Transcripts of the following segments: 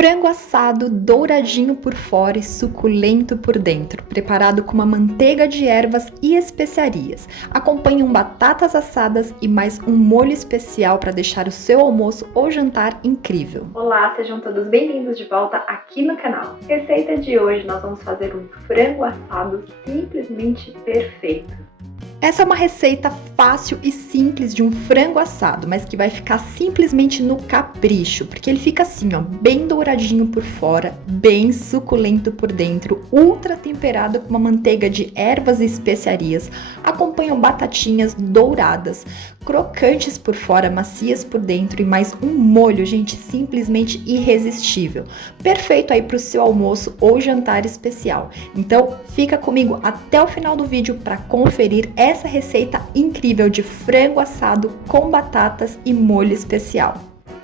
Frango assado douradinho por fora e suculento por dentro, preparado com uma manteiga de ervas e especiarias. Acompanham batatas assadas e mais um molho especial para deixar o seu almoço ou jantar incrível. Olá, sejam todos bem-vindos de volta aqui no canal. Receita de hoje nós vamos fazer um frango assado simplesmente perfeito. Essa é uma receita fácil e simples de um frango assado, mas que vai ficar simplesmente no capricho, porque ele fica assim, ó, bem douradinho por fora, bem suculento por dentro, ultra temperado com uma manteiga de ervas e especiarias. Acompanham batatinhas douradas, crocantes por fora, macias por dentro e mais um molho, gente, simplesmente irresistível. Perfeito aí para o seu almoço ou jantar especial. Então, fica comigo até o final do vídeo para conferir essa receita incrível de frango assado com batatas e molho especial.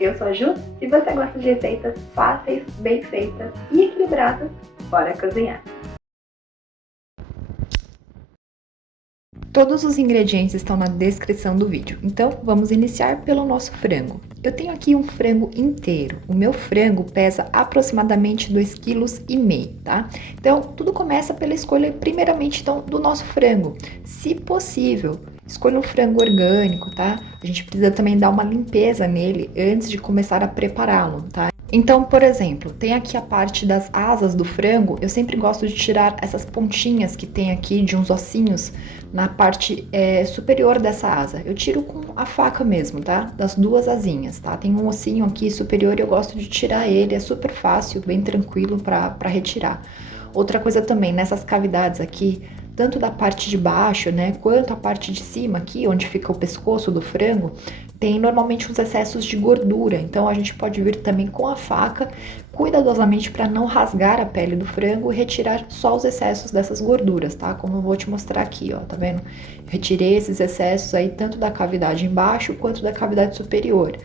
Eu sou a Ju, se você gosta de receitas fáceis, bem feitas e equilibradas, bora cozinhar! Todos os ingredientes estão na descrição do vídeo, então vamos iniciar pelo nosso frango. Eu tenho aqui um frango inteiro, o meu frango pesa aproximadamente 2,5 kg, tá? Então, tudo começa pela escolha, primeiramente, então, do nosso frango. Se possível, escolha um frango orgânico, tá? A gente precisa também dar uma limpeza nele antes de começar a prepará-lo, tá? Então, por exemplo, tem aqui a parte das asas do frango, eu sempre gosto de tirar essas pontinhas que tem aqui de uns ossinhos na parte superior dessa asa. Eu tiro com a faca mesmo, tá? Das duas asinhas, tá? Tem um ossinho aqui superior e eu gosto de tirar ele, é super fácil, bem tranquilo para retirar. Outra coisa também, nessas cavidades aqui, tanto da parte de baixo, né, quanto a parte de cima aqui, onde fica o pescoço do frango, tem normalmente uns excessos de gordura, então a gente pode vir também com a faca, cuidadosamente para não rasgar a pele do frango e retirar só os excessos dessas gorduras, tá? Como eu vou te mostrar aqui, ó, tá vendo? Eu retirei esses excessos aí tanto da cavidade embaixo quanto da cavidade superior.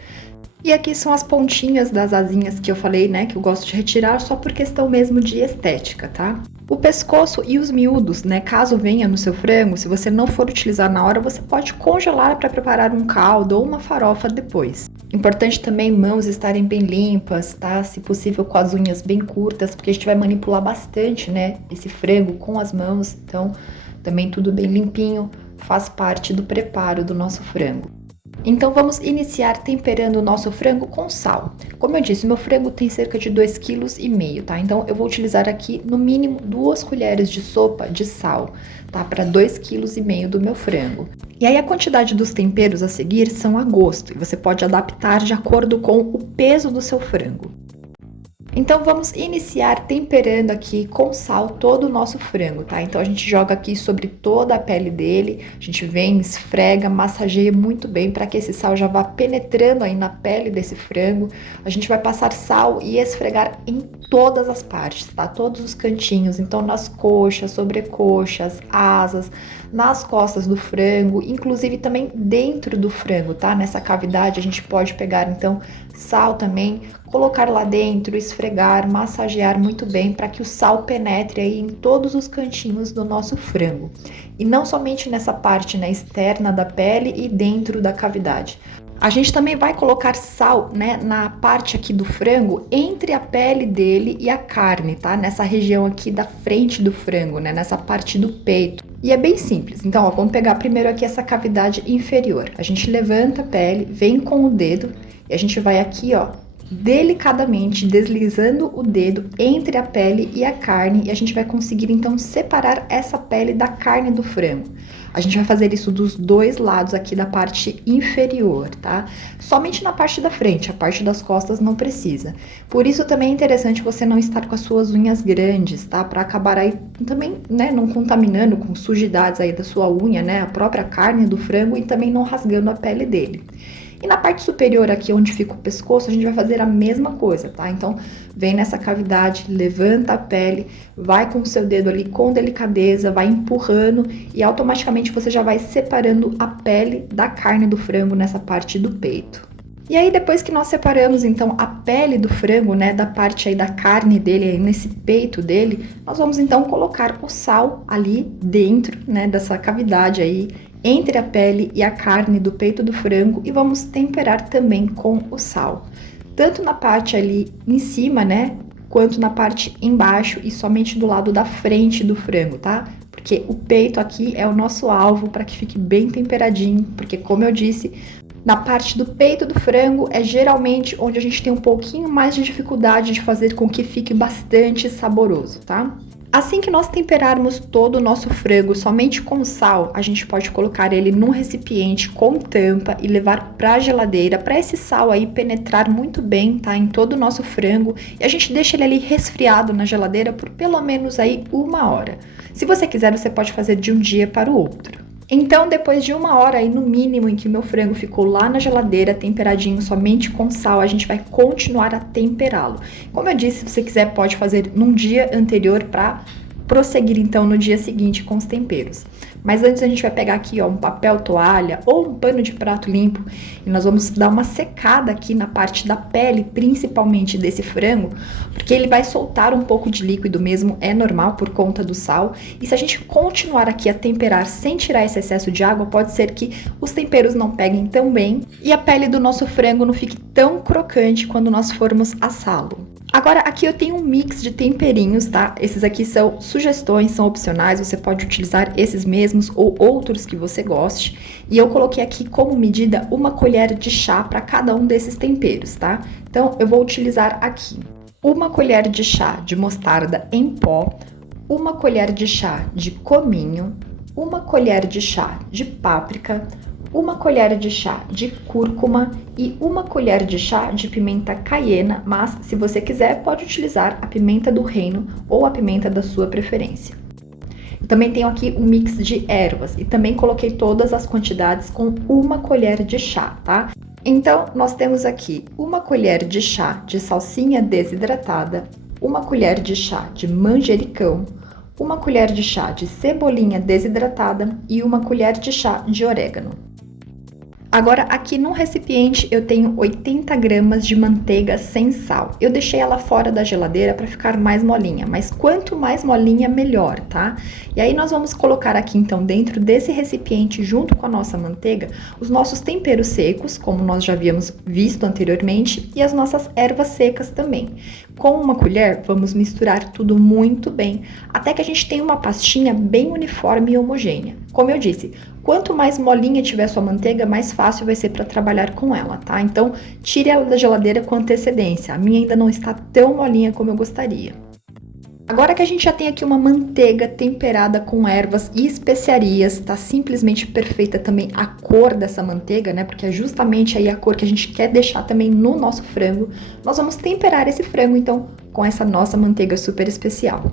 E aqui são as pontinhas das asinhas que eu falei, né, que eu gosto de retirar só por questão mesmo de estética, tá? O pescoço e os miúdos, né, caso venha no seu frango, se você não for utilizar na hora, você pode congelar para preparar um caldo ou uma farofa depois. Importante também mãos estarem bem limpas, tá? Se possível com as unhas bem curtas, porque a gente vai manipular bastante, né, esse frango com as mãos, então também tudo bem limpinho, faz parte do preparo do nosso frango. Então vamos iniciar temperando o nosso frango com sal. Como eu disse, meu frango tem cerca de 2,5 kg, tá? Então eu vou utilizar aqui no mínimo 2 colheres de sopa de sal, tá? Para 2,5 kg do meu frango. E aí a quantidade dos temperos a seguir são a gosto, e você pode adaptar de acordo com o peso do seu frango. Então vamos iniciar temperando aqui com sal todo o nosso frango, tá? Então a gente joga aqui sobre toda a pele dele, a gente vem, esfrega, massageia muito bem para que esse sal já vá penetrando aí na pele desse frango. A gente vai passar sal e esfregar em todas as partes, tá? Todos os cantinhos, então nas coxas, sobrecoxas, asas, nas costas do frango, inclusive também dentro do frango, tá? Nessa cavidade a gente pode pegar então sal também, colocar lá dentro, esfregar, massagear muito bem para que o sal penetre aí em todos os cantinhos do nosso frango. E não somente nessa parte, né, externa da pele e dentro da cavidade. A gente também vai colocar sal, né, na parte aqui do frango, entre a pele dele e a carne, tá? Nessa região aqui da frente do frango, né, nessa parte do peito. E é bem simples. Então, ó, vamos pegar primeiro aqui essa cavidade inferior. A gente levanta a pele, vem com o dedo e a gente vai aqui, ó, delicadamente deslizando o dedo entre a pele e a carne e a gente vai conseguir então separar essa pele da carne do frango. A gente vai fazer isso dos dois lados aqui da parte inferior, tá? Somente na parte da frente, a parte das costas não precisa. Por isso também é interessante você não estar com as suas unhas grandes, tá? Para acabar aí também, né, não contaminando com sujidades aí da sua unha, né, a própria carne do frango e também não rasgando a pele dele. E na parte superior aqui, onde fica o pescoço, a gente vai fazer a mesma coisa, tá? Então, vem nessa cavidade, levanta a pele, vai com o seu dedo ali com delicadeza, vai empurrando e automaticamente você já vai separando a pele da carne do frango nessa parte do peito. E aí, depois que nós separamos, então, a pele do frango, né, da parte aí da carne dele, aí nesse peito dele, nós vamos, então, colocar o sal ali dentro, né, dessa cavidade aí, entre a pele e a carne do peito do frango e vamos temperar também com o sal. tanto na parte ali em cima, né, quanto na parte embaixo e somente do lado da frente do frango, tá? Porque o peito aqui é o nosso alvo para que fique bem temperadinho, porque como eu disse, na parte do peito do frango é geralmente onde a gente tem um pouquinho mais de dificuldade de fazer com que fique bastante saboroso, tá? Assim que nós temperarmos todo o nosso frango somente com sal, a gente pode colocar ele num recipiente com tampa e levar para a geladeira para esse sal aí penetrar muito bem, tá, em todo o nosso frango, e a gente deixa ele ali resfriado na geladeira por pelo menos aí 1 hora. Se você quiser, você pode fazer de um dia para o outro. Então, depois de 1 hora aí no mínimo em que o meu frango ficou lá na geladeira, temperadinho somente com sal, a gente vai continuar a temperá-lo. Como eu disse, se você quiser pode fazer num dia anterior para prosseguir então no dia seguinte com os temperos. Mas antes a gente vai pegar aqui, ó, um papel toalha ou um pano de prato limpo e nós vamos dar uma secada aqui na parte da pele, principalmente desse frango, porque ele vai soltar um pouco de líquido mesmo, é normal por conta do sal. E se a gente continuar aqui a temperar sem tirar esse excesso de água, pode ser que os temperos não peguem tão bem e a pele do nosso frango não fique tão crocante quando nós formos assá-lo. Agora, aqui eu tenho um mix de temperinhos, tá? Esses aqui são sugestões, são opcionais, você pode utilizar esses mesmos ou outros que você goste. E eu coloquei aqui como medida 1 colher de chá para cada um desses temperos, tá? Então, eu vou utilizar aqui 1 colher de chá de mostarda em pó, 1 colher de chá de cominho, 1 colher de chá de páprica, 1 colher de chá de cúrcuma e 1 colher de chá de pimenta caiena, mas se você quiser pode utilizar a pimenta do reino ou a pimenta da sua preferência. Eu também tenho aqui um mix de ervas e também coloquei todas as quantidades com 1 colher de chá, tá? Então, nós temos aqui 1 colher de chá de salsinha desidratada, 1 colher de chá de manjericão, 1 colher de chá de cebolinha desidratada e 1 colher de chá de orégano. Agora, aqui num recipiente eu tenho 80 gramas de manteiga sem sal. Eu deixei ela fora da geladeira para ficar mais molinha, mas quanto mais molinha, melhor, tá? E aí nós vamos colocar aqui então dentro desse recipiente, junto com a nossa manteiga, os nossos temperos secos, como nós já havíamos visto anteriormente, e as nossas ervas secas também. Com 1 colher, vamos misturar tudo muito bem, até que a gente tenha uma pastinha bem uniforme e homogênea. Como eu disse, quanto mais molinha tiver sua manteiga, mais fácil vai ser para trabalhar com ela, tá? Então, tire ela da geladeira com antecedência. A minha ainda não está tão molinha como eu gostaria. Agora que a gente já tem aqui uma manteiga temperada com ervas e especiarias, tá simplesmente perfeita também a cor dessa manteiga, né? Porque é justamente aí a cor que a gente quer deixar também no nosso frango. Nós vamos temperar esse frango, então, com essa nossa manteiga super especial.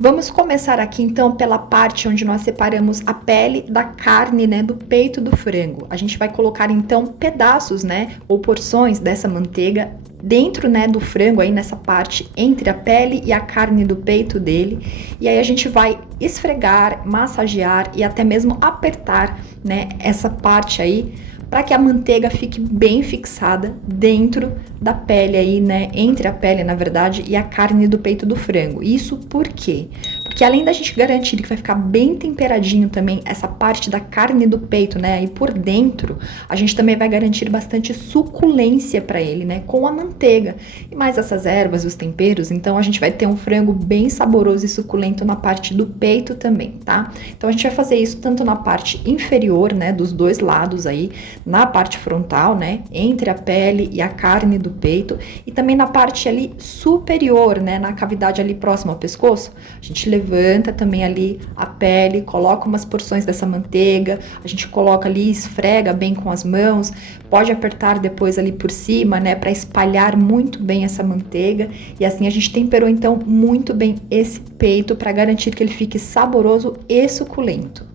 Vamos começar aqui então pela parte onde nós separamos a pele da carne, né, do peito do frango. A gente vai colocar então pedaços, né, ou porções dessa manteiga dentro, né, do frango aí nessa parte entre a pele e a carne do peito dele. E aí a gente vai esfregar, massagear e até mesmo apertar, né, essa parte aí para que a manteiga fique bem fixada dentro da pele aí, né, entre a pele, na verdade, e a carne do peito do frango. Isso por quê? Porque além da gente garantir que vai ficar bem temperadinho também essa parte da carne do peito, né, e por dentro, a gente também vai garantir bastante suculência para ele, né, com a manteiga. E mais essas ervas e os temperos, então a gente vai ter um frango bem saboroso e suculento na parte do peito também, tá? Então a gente vai fazer isso tanto na parte inferior, né, dos dois lados aí, na parte frontal, né, entre a pele e a carne do peito, e também na parte ali superior, né, na cavidade ali próxima ao pescoço. A gente levanta também ali a pele, coloca umas porções dessa manteiga, a gente coloca ali, esfrega bem com as mãos, pode apertar depois ali por cima, né, para espalhar muito bem essa manteiga, e assim a gente temperou então muito bem esse peito para garantir que ele fique saboroso e suculento.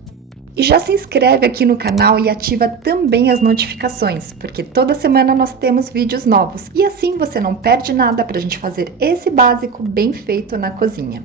E já se inscreve aqui no canal e ativa também as notificações, porque toda semana nós temos vídeos novos e assim você não perde nada para a gente fazer esse básico bem feito na cozinha.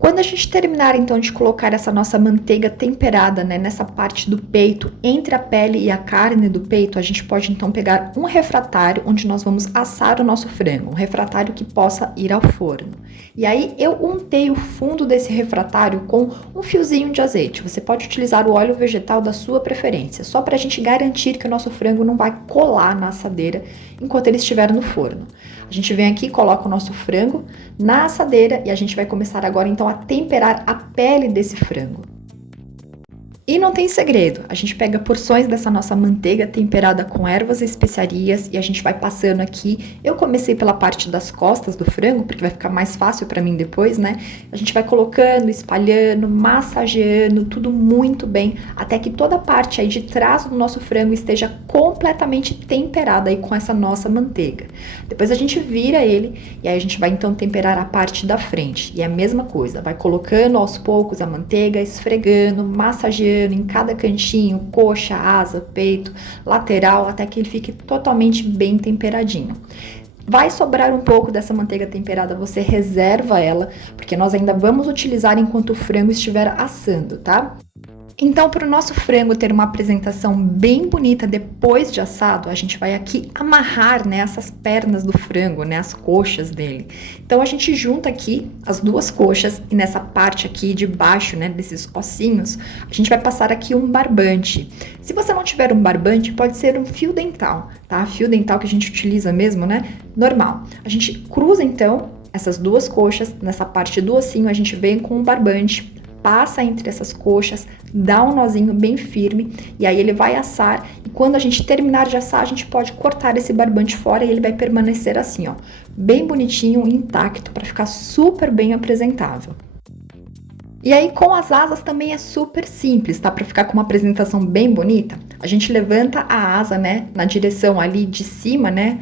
Quando a gente terminar então de colocar essa nossa manteiga temperada, né, nessa parte do peito, entre a pele e a carne do peito, a gente pode então pegar um refratário onde nós vamos assar o nosso frango, um refratário que possa ir ao forno. E aí eu untei o fundo desse refratário com um fiozinho de azeite. Você pode utilizar o óleo vegetal da sua preferência, só para a gente garantir que o nosso frango não vai colar na assadeira enquanto ele estiver no forno. A gente vem aqui, coloca o nosso frango na assadeira e a gente vai começar agora então a temperar a pele desse frango. E não tem segredo, a gente pega porções dessa nossa manteiga temperada com ervas e especiarias e a gente vai passando aqui. Eu comecei pela parte das costas do frango, porque vai ficar mais fácil para mim depois, né? A gente vai colocando, espalhando, massageando, tudo muito bem, até que toda a parte aí de trás do nosso frango esteja completamente temperada aí com essa nossa manteiga. Depois a gente vira ele e aí a gente vai então temperar a parte da frente. E é a mesma coisa, vai colocando aos poucos a manteiga, esfregando, massageando em cada cantinho, coxa, asa, peito, lateral, até que ele fique totalmente bem temperadinho. Vai sobrar um pouco dessa manteiga temperada, você reserva ela, porque nós ainda vamos utilizar enquanto o frango estiver assando, tá? Então, para o nosso frango ter uma apresentação bem bonita depois de assado, a gente vai aqui amarrar, né, essas pernas do frango, né, as coxas dele. Então, a gente junta aqui as duas coxas e nessa parte aqui de baixo, né, desses ossinhos, a gente vai passar aqui um barbante. Se você não tiver um barbante, pode ser um fio dental, tá? Fio dental que a gente utiliza mesmo, né, normal. A gente cruza, então, essas duas coxas, nessa parte do ossinho, a gente vem com um barbante, passa entre essas coxas, dá um nozinho bem firme e aí ele vai assar e quando a gente terminar de assar, a gente pode cortar esse barbante fora e ele vai permanecer assim, ó, bem bonitinho, intacto, para ficar super bem apresentável. E aí com as asas também é super simples, tá? Para ficar com uma apresentação bem bonita, a gente levanta a asa, né, na direção ali de cima, né,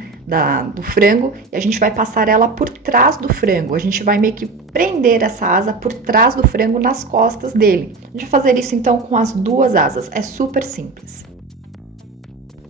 do frango e a gente vai passar ela por trás do frango. A gente vai meio que prender essa asa por trás do frango nas costas dele. A gente vai fazer isso então com as duas asas, é super simples.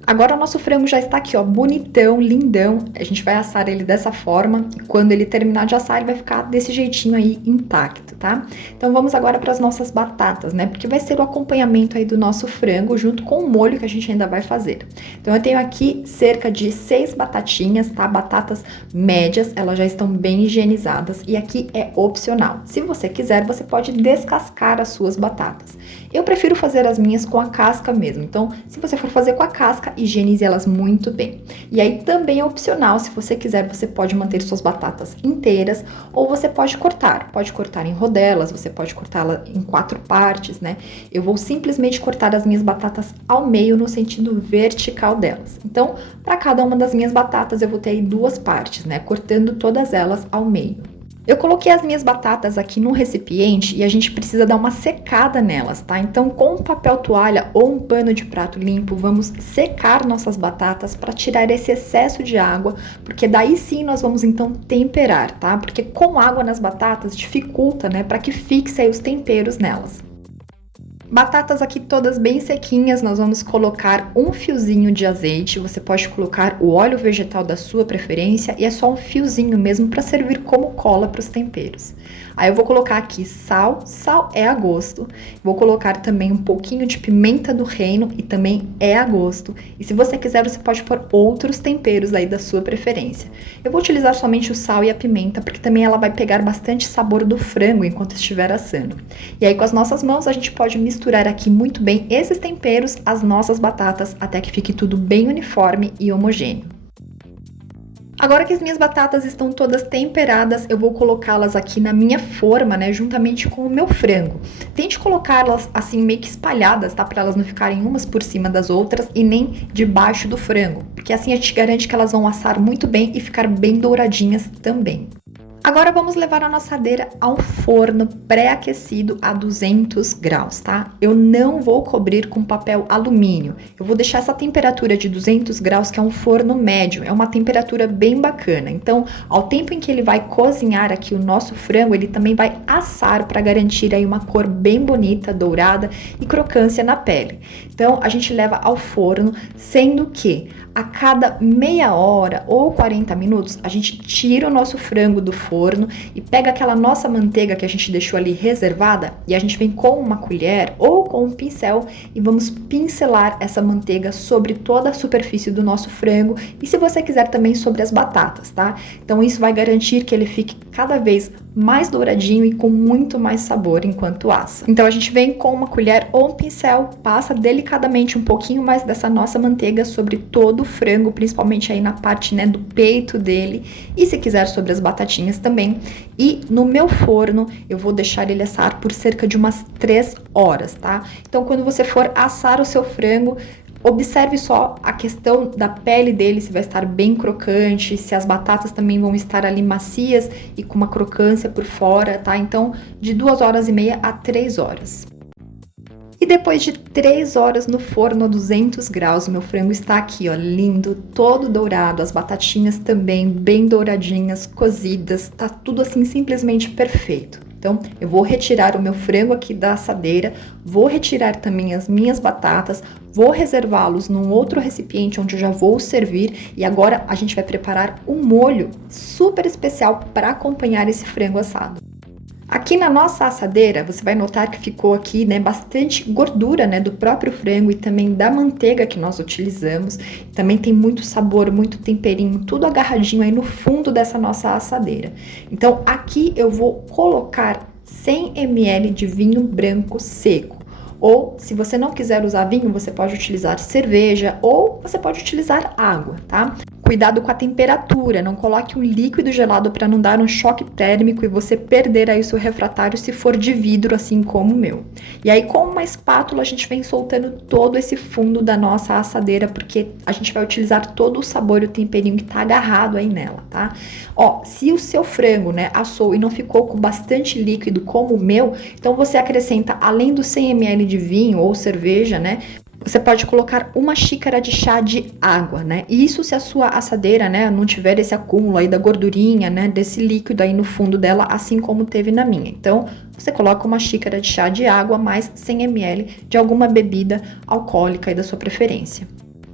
Agora o nosso frango já está aqui, ó, bonitão, lindão. A gente vai assar ele dessa forma e quando ele terminar de assar, ele vai ficar desse jeitinho aí intacto, tá? Então vamos agora para as nossas batatas, né? Porque vai ser o acompanhamento aí do nosso frango junto com o molho que a gente ainda vai fazer. Então eu tenho aqui cerca de 6 batatinhas, tá? Batatas médias, elas já estão bem higienizadas e aqui é opcional. Se você quiser, você pode descascar as suas batatas. Eu prefiro fazer as minhas com a casca mesmo. Então, se você for fazer com a casca, higienize elas muito bem. E aí também é opcional, se você quiser, você pode manter suas batatas inteiras ou você pode cortar em rodelas, você pode cortá-la em 4 partes, né? Eu vou simplesmente cortar as minhas batatas ao meio no sentido vertical delas. Então, para cada uma das minhas batatas, eu vou ter aí 2 partes, né? Cortando todas elas ao meio. Eu coloquei as minhas batatas aqui num recipiente e a gente precisa dar uma secada nelas, tá? Então, com um papel toalha ou um pano de prato limpo, vamos secar nossas batatas para tirar esse excesso de água, porque daí sim nós vamos então temperar, tá? Porque com água nas batatas dificulta, né, para que fixe aí os temperos nelas. Batatas aqui todas bem sequinhas, nós vamos colocar um fiozinho de azeite, você pode colocar o óleo vegetal da sua preferência e é só um fiozinho mesmo para servir como cola para os temperos. Aí eu vou colocar aqui sal é a gosto, vou colocar também um pouquinho de pimenta do reino e também é a gosto. E se você quiser, você pode pôr outros temperos aí da sua preferência. Eu vou utilizar somente o sal e a pimenta, porque também ela vai pegar bastante sabor do frango enquanto estiver assando. E aí com as nossas mãos a gente pode misturar aqui muito bem esses temperos às nossas batatas, até que fique tudo bem uniforme e homogêneo. Agora que as minhas batatas estão todas temperadas, eu vou colocá-las aqui na minha forma, né, juntamente com o meu frango. Tente colocá-las assim meio que espalhadas, tá, para elas não ficarem umas por cima das outras e nem debaixo do frango, porque assim a gente garante que elas vão assar muito bem e ficar bem douradinhas também. Agora vamos levar a nossa assadeira ao forno pré-aquecido a 200 graus, tá? Eu não vou cobrir com papel alumínio. Eu vou deixar essa temperatura de 200 graus, que é um forno médio. É uma temperatura bem bacana. Então, ao tempo em que ele vai cozinhar aqui o nosso frango, ele também vai assar para garantir aí uma cor bem bonita, dourada e crocância na pele. Então, a gente leva ao forno, sendo que a cada meia hora ou 40 minutos, a gente tira o nosso frango do forno e pega aquela nossa manteiga que a gente deixou ali reservada e a gente vem com uma colher ou com um pincel e vamos pincelar essa manteiga sobre toda a superfície do nosso frango e, se você quiser, também sobre as batatas, tá? Então isso vai garantir que ele fique cada vez mais douradinho e com muito mais sabor enquanto assa. Então a gente vem com uma colher ou um pincel, passa delicadamente um pouquinho mais dessa nossa manteiga sobre todo o frango, principalmente aí na parte, né, do peito dele, e se quiser sobre as batatinhas também. E no meu forno eu vou deixar ele assar por cerca de umas 3 horas, tá? Então quando você for assar o seu frango, observe só a questão da pele dele, se vai estar bem crocante, se as batatas também vão estar ali macias e com uma crocância por fora, tá? Então, de 2h30 a 3 horas. E depois de 3 horas no forno a 200 graus, meu frango está aqui, ó, lindo, todo dourado, as batatinhas também bem douradinhas, cozidas, tá tudo assim simplesmente perfeito. Então, eu vou retirar o meu frango aqui da assadeira, vou retirar também as minhas batatas, vou reservá-los num outro recipiente onde eu já vou servir e agora a gente vai preparar um molho super especial para acompanhar esse frango assado. Aqui na nossa assadeira, você vai notar que ficou aqui, né, bastante gordura, né, do próprio frango e também da manteiga que nós utilizamos. Também tem muito sabor, muito temperinho, tudo agarradinho aí no fundo dessa nossa assadeira. Então, aqui eu vou colocar 100 ml de vinho branco seco. Ou, se você não quiser usar vinho, você pode utilizar cerveja ou você pode utilizar água, tá? Cuidado com a temperatura, não coloque um líquido gelado para não dar um choque térmico e você perder aí o seu refratário se for de vidro, assim como o meu. E aí, com uma espátula, a gente vem soltando todo esse fundo da nossa assadeira, porque a gente vai utilizar todo o sabor e o temperinho que tá agarrado aí nela, tá? Ó, se o seu frango, né, assou e não ficou com bastante líquido como o meu, então você acrescenta, além dos 100 ml de vinho ou cerveja, né, você pode colocar 1 xícara de chá de água, né? E isso se a sua assadeira, né, não tiver esse acúmulo aí da gordurinha, né, desse líquido aí no fundo dela, assim como teve na minha. Então, você coloca 1 xícara de chá de água mais 100 ml de alguma bebida alcoólica aí da sua preferência.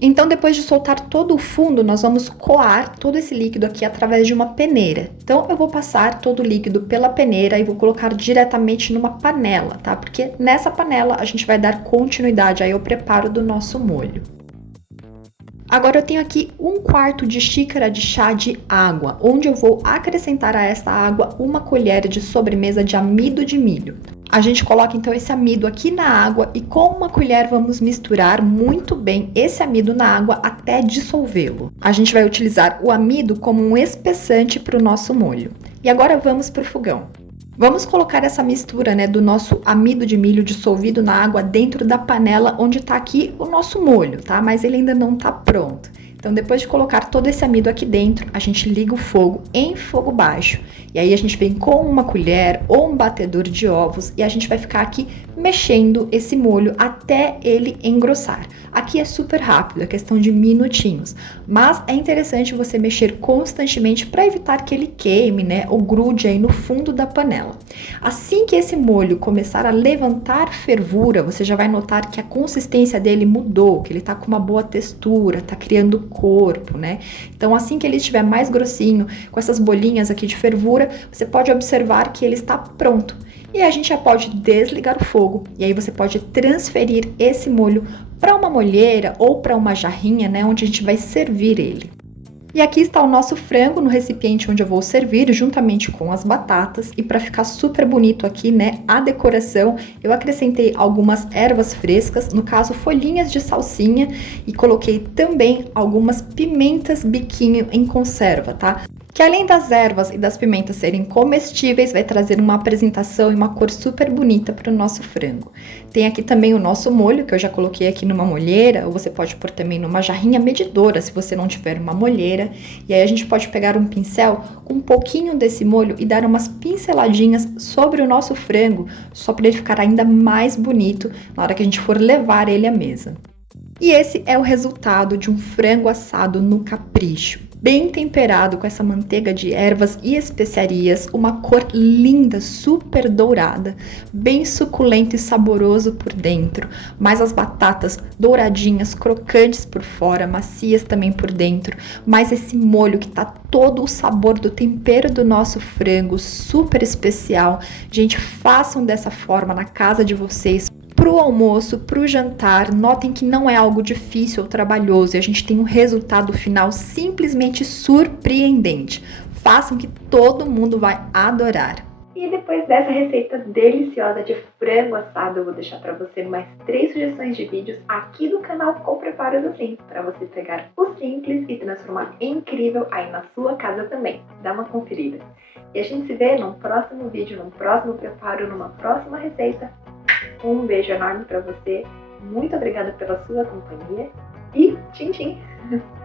Então, depois de soltar todo o fundo, nós vamos coar todo esse líquido aqui através de uma peneira. Então, eu vou passar todo o líquido pela peneira e vou colocar diretamente numa panela, tá? Porque nessa panela a gente vai dar continuidade aí ao preparo do nosso molho. Agora eu tenho aqui 1/4 de xícara de chá de água, onde eu vou acrescentar a esta água 1 colher de sobremesa de amido de milho. A gente coloca então esse amido aqui na água e com uma colher vamos misturar muito bem esse amido na água até dissolvê-lo. A gente vai utilizar o amido como um espessante para o nosso molho. E agora vamos para o fogão. Vamos colocar essa mistura, né, do nosso amido de milho dissolvido na água dentro da panela onde está aqui o nosso molho, tá? Mas ele ainda não está pronto. Então, depois de colocar todo esse amido aqui dentro, a gente liga o fogo em fogo baixo. E aí a gente vem com uma colher ou um batedor de ovos e a gente vai ficar aqui mexendo esse molho até ele engrossar. Aqui é super rápido, é questão de minutinhos, mas é interessante você mexer constantemente para evitar que ele queime, né, ou grude aí no fundo da panela. Assim que esse molho começar a levantar fervura, você já vai notar que a consistência dele mudou, que ele tá com uma boa textura, tá criando corpo, né? Então, assim que ele estiver mais grossinho, com essas bolinhas aqui de fervura, você pode observar que ele está pronto. E a gente já pode desligar o fogo, e aí você pode transferir esse molho para uma molheira ou para uma jarrinha, né, onde a gente vai servir ele. E aqui está o nosso frango no recipiente onde eu vou servir, juntamente com as batatas. E para ficar super bonito aqui, né, a decoração, eu acrescentei algumas ervas frescas, no caso folhinhas de salsinha, e coloquei também algumas pimentas biquinho em conserva, tá? Que além das ervas e das pimentas serem comestíveis, vai trazer uma apresentação e uma cor super bonita para o nosso frango. Tem aqui também o nosso molho, que eu já coloquei aqui numa molheira, ou você pode pôr também numa jarrinha medidora, se você não tiver uma molheira. E aí a gente pode pegar um pincel com um pouquinho desse molho e dar umas pinceladinhas sobre o nosso frango, só para ele ficar ainda mais bonito na hora que a gente for levar ele à mesa. E esse é o resultado de um frango assado no capricho. bem temperado com essa manteiga de ervas e especiarias, uma cor linda, super dourada, bem suculento e saboroso por dentro, mas as batatas douradinhas, crocantes por fora, macias também por dentro, mas esse molho que tá todo o sabor do tempero do nosso frango, super especial. Gente, façam dessa forma na casa de vocês. Pro almoço, pro jantar, notem que não é algo difícil ou trabalhoso e a gente tem um resultado final simplesmente surpreendente. Façam que todo mundo vai adorar. E depois dessa receita deliciosa de frango assado, eu vou deixar para você mais 3 sugestões de vídeos aqui do canal com preparos assim, para você pegar o simples e transformar em incrível aí na sua casa também. Dá uma conferida. E a gente se vê num próximo vídeo, num próximo preparo, numa próxima receita. Um beijo enorme para você, muito obrigada pela sua companhia e tchim tchim!